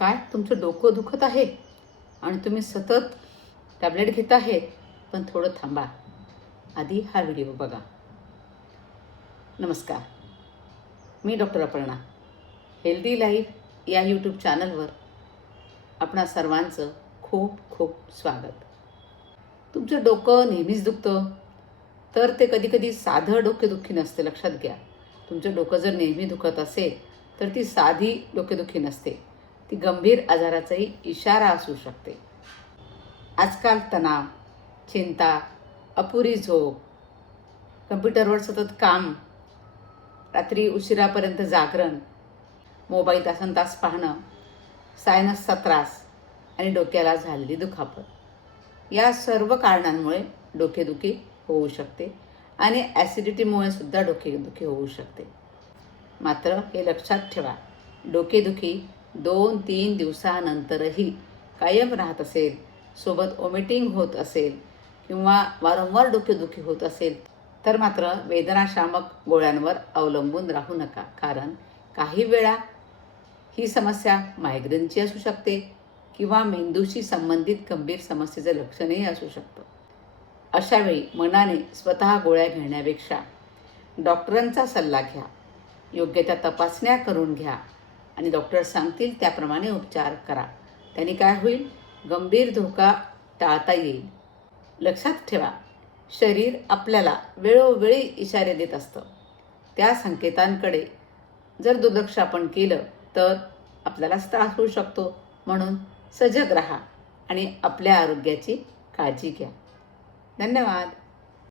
काय तुमचं डोकं दुखत आहे आणि तुम्ही सतत टॅबलेट घेत आहेत, पण थोडं थांबा, आधी हा व्हिडिओ बघा. नमस्कार, मी डॉक्टर अपर्णा. हेल्दी लाईफ या यूट्यूब चॅनलवर आपणा सर्वांचं खूप खूप स्वागत. तुमचं डोकं नेहमीच दुखतं तर ते कधीकधी साधं डोकेदुखी नसते, लक्षात घ्या. तुमचं डोकं जर नेहमी दुखत असेल तर ती साधी डोकेदुखी नसते, ती गंभीर आजाराचाही इशारा असू शकते. आजकाल तणाव, चिंता, अपुरी झोप, कम्प्युटरवर सतत काम, रात्री उशिरापर्यंत जागरण, मोबाईल तासनतास पाहणं, सायनसचा त्रास आणि डोक्याला झालेली दुखापत, या सर्व कारणांमुळे डोकेदुखी होऊ शकते आणि ॲसिडिटीमुळे सुद्धा डोकेदुखी होऊ शकते. मात्र हे लक्षात ठेवा, डोकेदुखी 2-3 दिवसानंतरही कायम राहत असेल, सोबत वॉमिटिंग होत असेल किंवा वारंवार डोकेदुखी होत असेल तर मात्र वेदनाशामक गोळ्यांवर अवलंबून राहू नका. कारण काही वेळा ही समस्या मायग्रेनची असू शकते किंवा मेंदूशी संबंधित गंभीर समस्येचं लक्षणही असू शकतं. अशावेळी मनाने स्वतः गोळ्या घेण्यापेक्षा डॉक्टरांचा सल्ला घ्या, योग्य त्या तपासण्या करून घ्या आणि डॉक्टर सांगतील त्याप्रमाणे उपचार करा. त्याने काय होईल, गंभीर धोका टाळता येईल. लक्षात ठेवा, शरीर आपल्याला वेळोवेळी इशारे देत असतं. त्या संकेतांकडे जर दुर्लक्ष आपण केलं तर आपल्यालाच त्रास होऊ शकतो. म्हणून सजग राहा आणि आपल्या आरोग्याची काळजी घ्या. धन्यवाद.